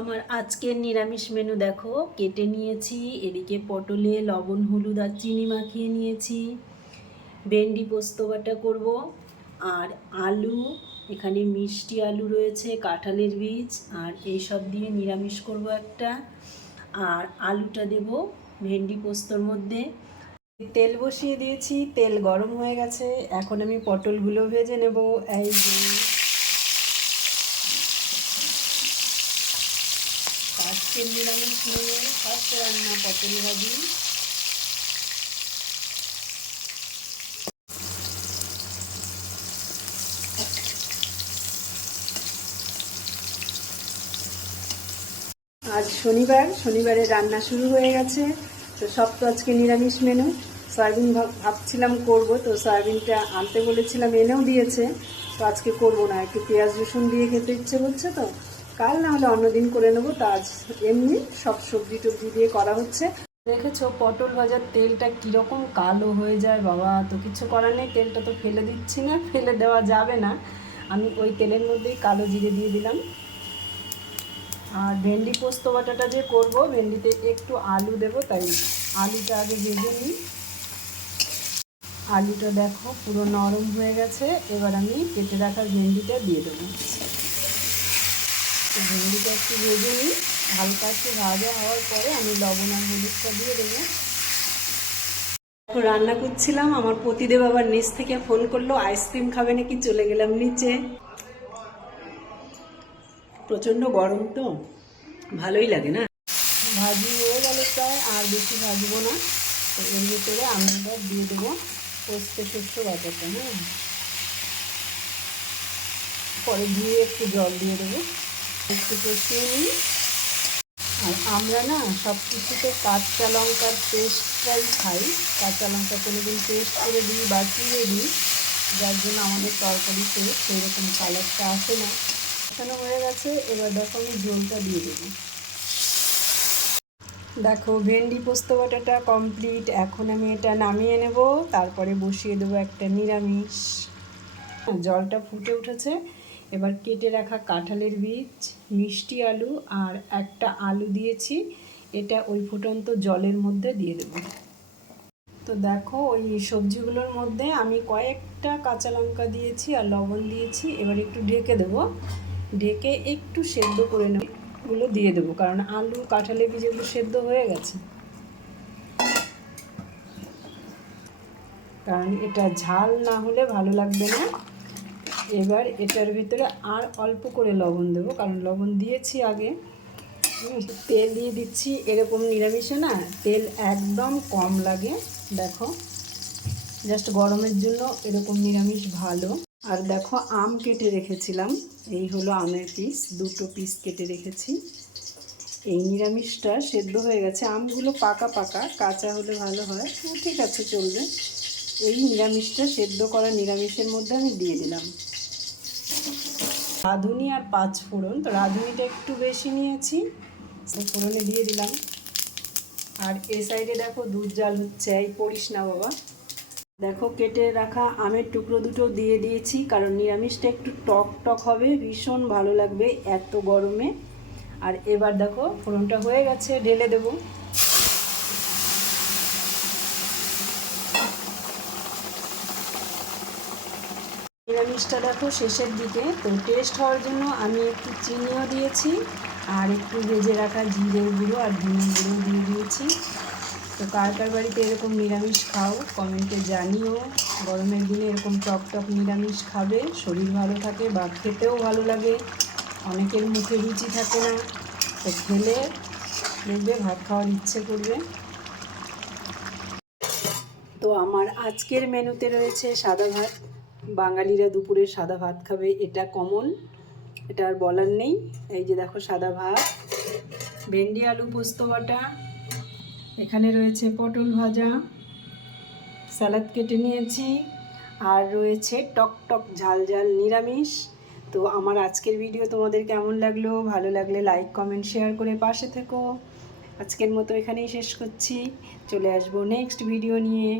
আমার আজকের নিরামিষ মেনু দেখো। কেটে নিয়েছি, এদিকে পটলে, লবণ, হলুদ আর চিনি মাখিয়ে নিয়েছি। ভেন্ডি পোস্ত বাটা করব। আর আলু, এখানে মিষ্টি আলু রয়েছে, কাঁঠালের বীজ, আর এই সব দিয়ে নিরামিষ করব একটা। আর আলুটা দেব ভেন্ডি পোস্তর মধ্যে। তেল বসিয়ে দিয়েছি, তেল গরম হয়ে গেছে, এখন আমি পটলগুলো ভেজে নেব। এই যে আজকের নিরামিষ মেনু ফার্স্ট রান্না পটল ভাজি। আজ শনিবার, শনিবারে রান্না শুরু হয়ে গেছে। তো সব তো আজকে নিরামিষ মেনু। সয়াবিন ভাব- ভাবছিলাম করব, তো সয়াবিনটা আনতে বলেছিলাম, এনেও দিয়েছে। তো আজকে করব না, একটু পেঁয়াজ রসুন দিয়ে খেতে ইচ্ছে করছে তো। কাল না হলে অন্যদিন করে নেব। তো আজ এমনি সব সবজি টবজি দিয়ে করা হচ্ছে। দেখেছ, পটল ভাজার তেলটা কীরকম কালো হয়ে যায় বাবা। তো কিছু করার নেই, তেলটা তো ফেলে দিচ্ছি না, ফেলে দেওয়া যাবে না। আমি ওই তেলের মধ্যেই কালো জিরে দিয়ে দিলাম। আর ভেন্ডি পোস্ত বাটাটা যে করব, ভেন্ডিতে একটু আলু দেব, তাই আলুটা আগে ভেজে নিই। আলুটা দেখো পুরো নরম হয়ে গেছে, এবার আমি কেটে রাখা ভেন্ডিটা দিয়ে দেবো। ভেন্ডিটা একটু ভেজে নিই। হালকা একটু ভাজা হওয়ার পরে আমি লবণ আর হলুদটা দিয়ে দেবো। রান্না করছিলাম, আমার পতিদেব আবার নিচ থেকে ফোন করল, আইসক্রিম খাবে নাকি চলে গেলাম নিচে। প্রচণ্ড গরম তো, ভালোই লাগে না? ভাজি হয়ে গেল প্রায়, আর বেশি ভাজবো না। তো এর ভিতরে আমি এবার দিয়ে দেবো, পোস্ত শস্য বাটাটা হ্যাঁ। পরে দিয়ে একটু জল দিয়ে দেবো। একটু কষিয়ে নিই। আর আমরা না সব কিছুতে কাঁচা লঙ্কার পেস্টটাই খাই। কাঁচা লঙ্কা কোনোদিন পেস্ট করে দিই বা চিড়ে দিই, যার জন্য আমাদের তরকারিতে সেই রকম কালারটা আসে না। এখানে হয়ে গেছে, এবার দেখো আমি জলটা দিয়ে দেবো। দেখো, ভেন্ডি পোস্ত বাটাটা কমপ্লিট। এখন আমি এটা নামিয়ে নেব, তারপরে বসিয়ে দেবো একটা নিরামিষ। জলটা ফুটে উঠেছে। এবার কেটে রাখা কাঁঠালের বীজ, মিষ্টি আলু আর একটা আলু দিয়েছি। এটা ওই ফুটন্ত জলের মধ্যে দিয়ে দেবো। তো দেখো, ওই সবজিগুলোর মধ্যে আমি কয়েকটা কাঁচা লঙ্কা দিয়েছি আর লবণ দিয়েছি। এবার একটু ঢেকে দেবো। ঢেকে একটু সেদ্ধ করে নেব। গুলো দিয়ে দেবো, কারণ আলু, কাঁঠালের বীজ এগুলো সেদ্ধ হয়ে গেছে। কারণ এটা ঝাল না হলে ভালো লাগবে না। এবার এটার ভিতরে আর অল্প করে লবণ দেবো, কারণ লবণ দিয়েছি আগে। তেল দিয়ে দিচ্ছি, এরকম নিরামিষে না তেল একদম কম লাগে। দেখো জাস্ট গরমের জন্য এরকম নিরামিষ ভালো। আর দেখো, আম কেটে রেখেছিলাম, এই হলো আমের পিস দুটো পিস কেটে রেখেছি। এই নিরামিষটা সেদ্ধ হয়ে গেছে, আমগুলো পাকা পাকা, কাঁচা হলে ভালো হয়। তো ঠিক আছে, চলবে। এই নিরামিষটা সেদ্ধ করা নিরামিষের মধ্যে আমি দিয়ে দিলাম। রাঁধুনি আর পাঁচ ফোড়ন। তো রাঁধুনিটা একটু বেশি নিয়েছি তো ফোড়নে দিয়ে দিলাম। আর এ সাইডে দেখো দুধ জাল হচ্ছে, এই পড়িস না বাবা। দেখো কেটে রাখা আমের টুকরো দুটো দিয়ে দিয়েছি, কারণ নিরামিষটা একটু টক টক হবে, ভীষণ ভালো লাগবে এত গরমে। আর এবার দেখো ফোড়নটা হয়ে গেছে, ঢেলে দেবো। নিরামিষটা দেখো শেষের দিকে। তো টেস্ট হওয়ার জন্য আমি একটু চিনিও দিয়েছি আর একটু ভেজে রাখা জিরে গুঁড়ো আর ধনে গুঁড়ো দিয়ে দিয়েছি। তো কার কার বাড়িতে এরকম নিরামিষ খাও কমেন্টে জানিও। গরমের দিনে এরকম টক টক নিরামিষ খাবে, শরীর ভালো থাকে বা খেতেও ভালো লাগে। অনেকের মুখে রুচি থাকে না। তো খেলে দেখবে, ভাত খাওয়ার ইচ্ছে করবে। তো আমার আজকের মেনুতে রয়েছে সাদা ভাত। বাঙালিরা দুপুরে সাদা ভাত খাবে, এটা কমন এটা আর বলার নেই। এই যে দেখো সাদা ভাত, ভেন্ডি, আলু, পোস্ত, বাটা। এখানে রয়েছে পটল ভাজা স্যালাড কেটে নিয়েছি, আর রয়েছে টক টক ঝাল ঝাল নিরামিষ। তো আমার আজকের ভিডিও তোমাদের কেমন লাগল? ভালো লাগলে লাইক কমেন্ট শেয়ার করে পাশে থেকো। আজকের মতো এখানেই শেষ করছি। চলে আসব নেক্সট ভিডিও নিয়ে।